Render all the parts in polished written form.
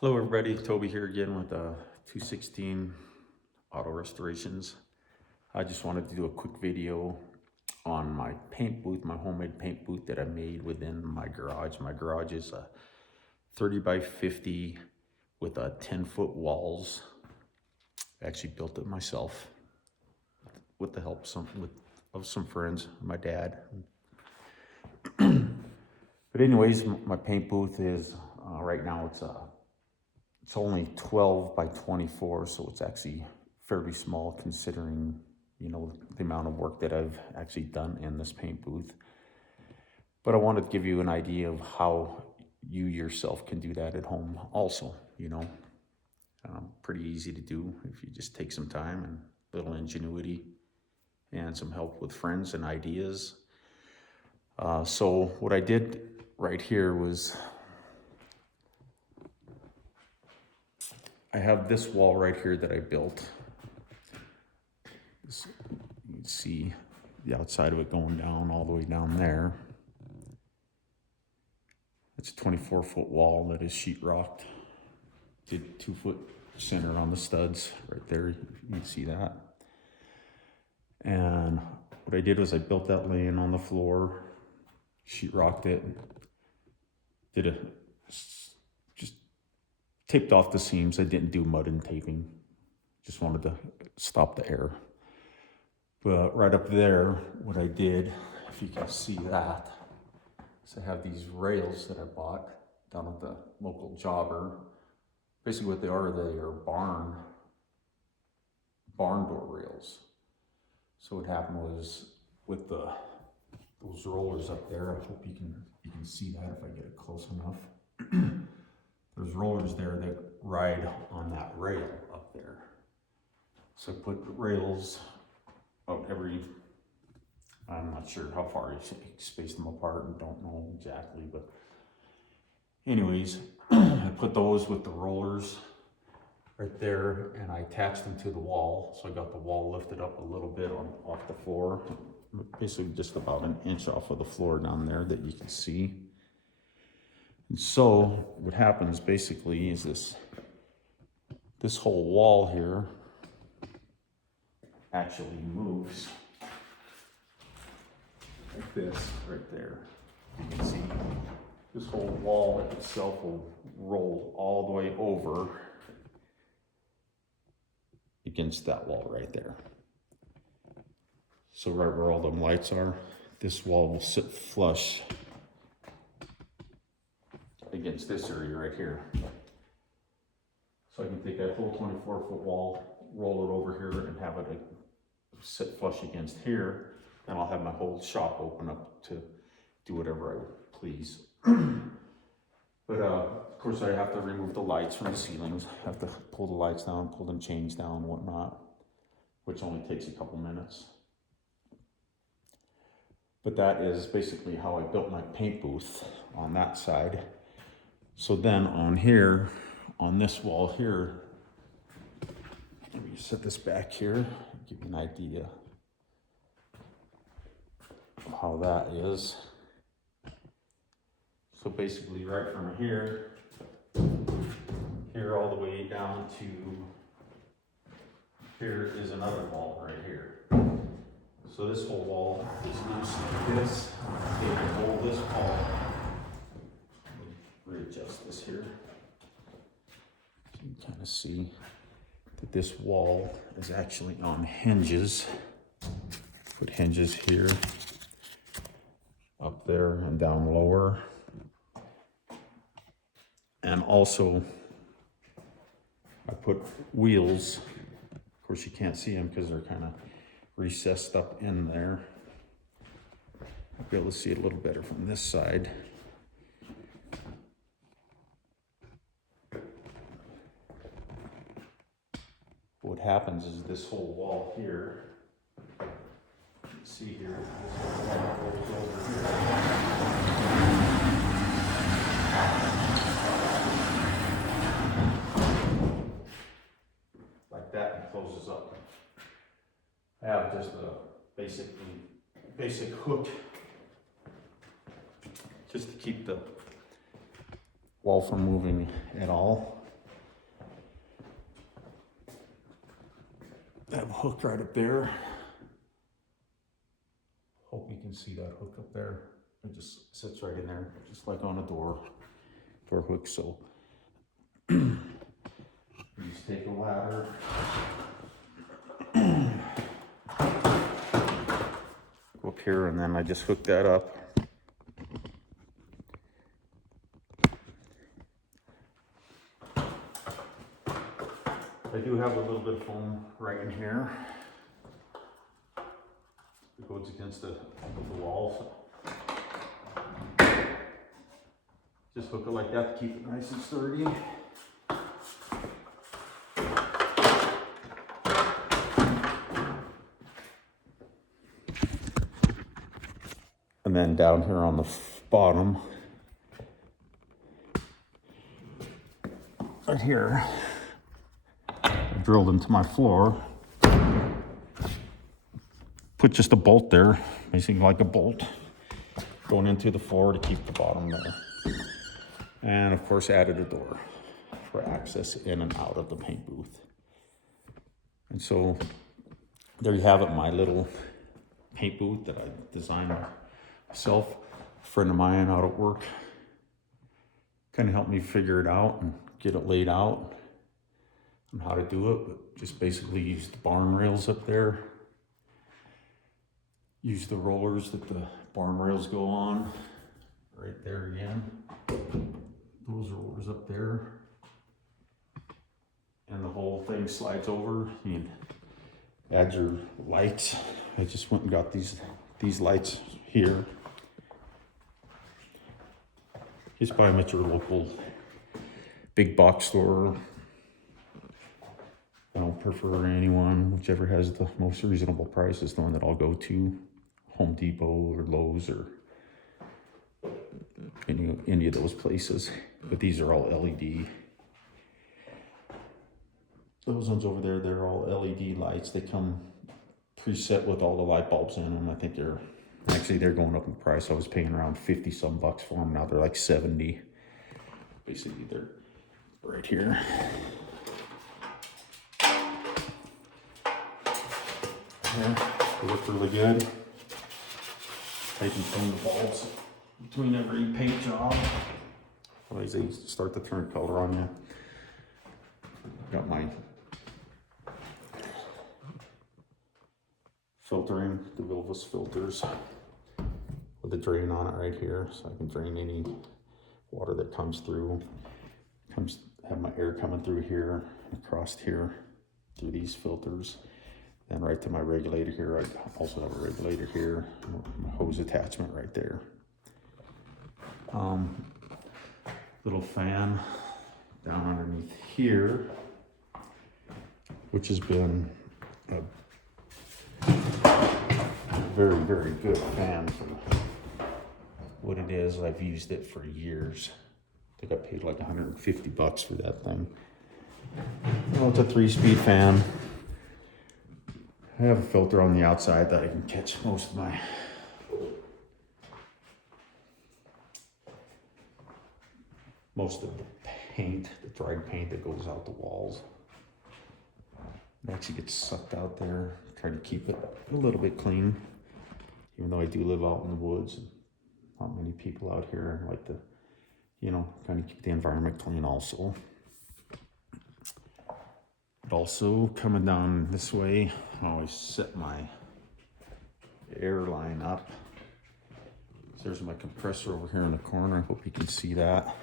Hello everybody, Toby here again with 216 Auto Restorations. I just wanted to do a quick video on my paint booth, my homemade paint booth that I made within my garage. My garage is a 30 by 50 with 10-foot walls. I actually built it myself with the help of some friends, my dad. But anyways, my paint booth is, right now it's only 12 by 24, so it's actually fairly small considering, the amount of work that I've actually done in this paint booth. But I wanted to give you an idea of how you yourself can do that at home also, Pretty easy to do if you just take some time and a little ingenuity and some help with friends and ideas. So what I did right here was I have this wall right here that I built. You can see the outside of it going down all the way down there. It's a 24-foot wall that is sheetrocked. Did 2-foot center on the studs right there. You can see that. And what I did was I built that laying on the floor, sheetrocked it, just taped off the seams. I didn't do mud and taping. Just wanted to stop the air. But right up there, what I did, if you can see that, is I have these rails that I bought down at the local jobber. Basically what they are barn door rails. So what happened was with those rollers up there, I hope you can see that if I get it close enough. There's rollers there that ride on that rail up there. So I put the rails out I'm not sure how far you space them apart and don't know exactly, but anyways, I put those with the rollers right there and I attached them to the wall. So I got the wall lifted up a little bit off the floor, basically just about an inch off of the floor down there that you can see. And so what happens basically is this whole wall here actually moves like this right there. You can see this whole wall itself will roll all the way over against that wall right there. So right where all them lights are, this wall will sit flush against this area right here. So I can take that whole 24-foot wall, roll it over here and have it sit flush against here, and I'll have my whole shop open up to do whatever I please. But of course I have to remove the lights from the ceilings, have to pull the lights down, pull them chains down and whatnot, which only takes a couple minutes. But that is basically how I built my paint booth on that side. So then on here, on this wall here, let me set this back here, give you an idea of how that is. So basically right from here all the way down to here is another wall right here. So this whole wall is loose like this. They can hold this wall. Let me readjust this here. So you can kind of see that this wall is actually on hinges. Put hinges here, up there and down lower. And also I put wheels. Of course you can't see them because they're kind of recessed up in there. I'll be able to see it a little better from this side. What happens is this whole wall here, you can see here, this whole wall goes over here. Like that, and closes up. I have just a basic hook just to keep the wall from moving at all. hook right up there. Hope you can see that hook up there. It just sits right in there, just like on a door hook. So you just take a ladder, go up here, and then I just hook that up. I do have a little bit of foam right in here. It goes against the wall. So just hook it like that to keep it nice and sturdy. And then down here on the bottom, right here, drilled into my floor. Put just a bolt there, basically like a bolt, going into the floor to keep the bottom there. And of course added a door for access in and out of the paint booth. And so there you have it, my little paint booth that I designed myself. A friend of mine out at work kind of helped me figure it out and get it laid out and how to do it, but just basically use the barn rails up there. Use the rollers that the barn rails go on, right there again. Those rollers up there. And the whole thing slides over. You add your lights. I just went and got these lights here. Just buy them at your local big box store. I don't prefer anyone, whichever has the most reasonable price is the one that I'll go to. Home Depot or Lowe's or any of those places. But these are all LED. Those ones over there, they're all LED lights. They come preset with all the light bulbs in them. I think they're going up in price. I was paying around 50 some bucks for them. Now they're like 70. Basically, they're right here. Yeah, they look really good. I can clean the bulbs between every paint job. Otherwise they start to turn color on you. Got my filtering, the Vilvus filters with a drain on it right here, so I can drain any water that comes through. Have my air coming through here, across here, through these filters. Then right to my regulator here. I also have a regulator here, my hose attachment right there. Little fan down underneath here, which has been a very, very good fan for what it is. I've used it for years. I think I paid like 150 bucks for that thing. Well, it's a 3-speed fan. I have a filter on the outside that I can catch most of my the paint, the dried paint that goes out the walls. It actually gets sucked out there. Try to keep it a little bit clean, even though I do live out in the woods. Not many people out here like to, kind of keep the environment clean also. But also coming down this way, I always set my air line up. So there's my compressor over here in the corner. I hope you can see that.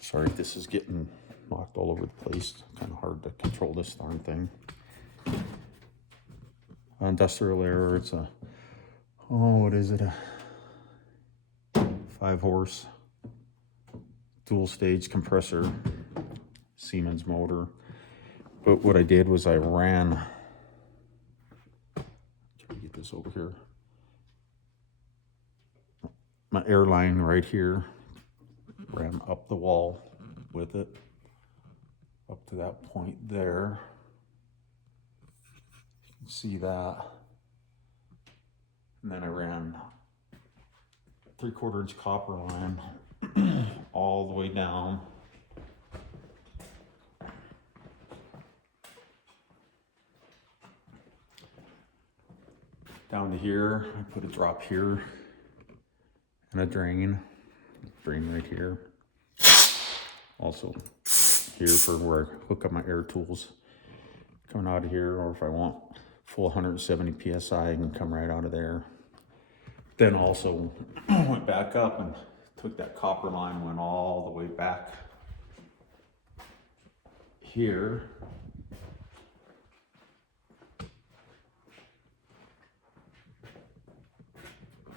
Sorry if this is getting knocked all over the place. Kind of hard to control this darn thing. Industrial air, it's a, what is it? A 5-horse dual stage compressor, Siemens motor. But what I did was I ran, try to get this over here, my air line right here, ran up the wall with it, up to that point there. You can see that. And then I ran 3/4 inch copper line all the way down down to here. I put a drop here and a drain right here. Also here for where I hook up my air tools. Coming out of here, or if I want full 170 PSI, I can come right out of there. Then also went back up and took that copper line, went all the way back here.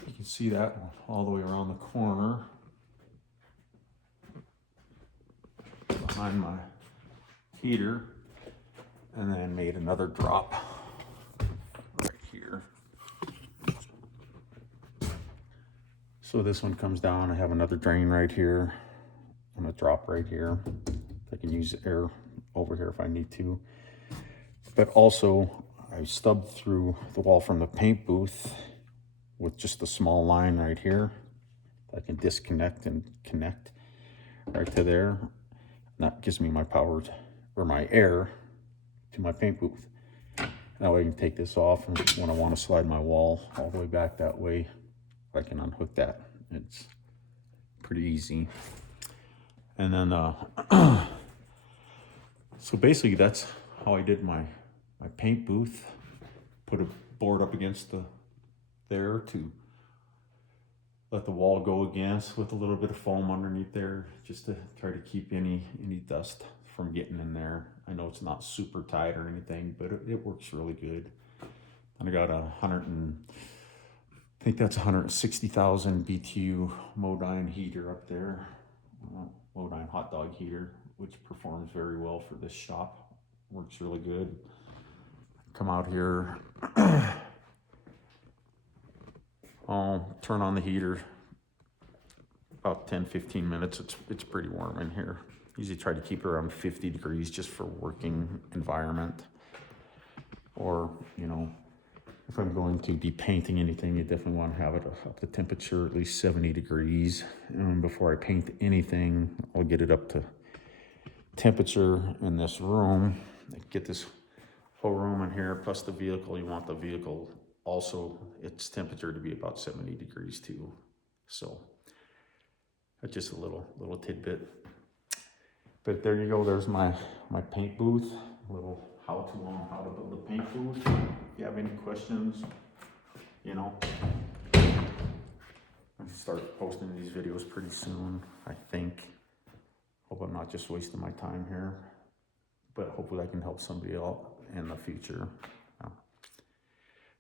You can see that all the way around the corner behind my heater, and then made another drop right here. So this one comes down. I have another drain right here and a drop right here. I can use air over here if I need to. But also I stubbed through the wall from the paint booth with just a small line right here. I can disconnect and connect right to there. And that gives me my power or my air to my paint booth. That way I can take this off, and when I want to slide my wall all the way back that way, I can unhook that. It's pretty easy. And then so basically that's how I did my paint booth. Put a board up against there to let the wall go against, with a little bit of foam underneath there, just to try to keep any dust from getting in there. I know it's not super tight or anything, but it works really good. And I got I think that's 160,000 BTU Modine heater up there, Modine hot dog heater, which performs very well for this shop. Works really good. Come out here, I'll turn on the heater about 10-15 minutes. It's pretty warm in here. Usually try to keep it around 50 degrees just for working environment. Or, you know, if I'm going to be painting anything, you definitely want to have it up to temperature at least 70 degrees. And before I paint anything, I'll get it up to temperature in this room. Get this whole room in here, plus the vehicle. You want the vehicle also, its temperature to be about 70 degrees too. So that's just a little tidbit. But there you go, there's my paint booth. A little how-to on how to build a paint booth. If you have any questions, you know, I'll start posting these videos pretty soon, I think. Hope I'm not just wasting my time here, but hopefully I can help somebody out in the future.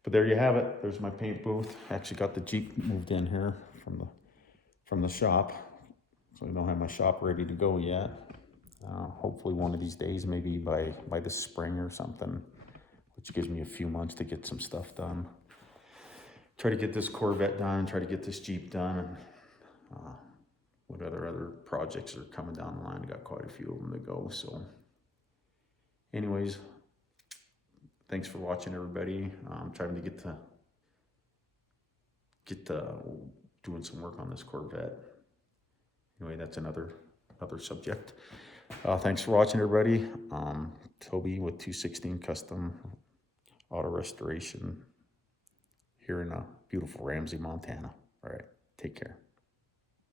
But there you have it. There's my paint booth. I actually got the Jeep moved in here from the shop. So I don't have my shop ready to go yet. Hopefully one of these days, maybe by the spring or something, which gives me a few months to get some stuff done. Try to get this Corvette done, try to get this Jeep done, and what other projects are coming down the line. I got quite a few of them to go. So anyways, thanks for watching, everybody. I'm trying to get to doing some work on this Corvette. Anyway, that's another subject. Thanks for watching, everybody. Toby with 216 Custom Auto Restoration here in beautiful Ramsey, Montana. All right, take care.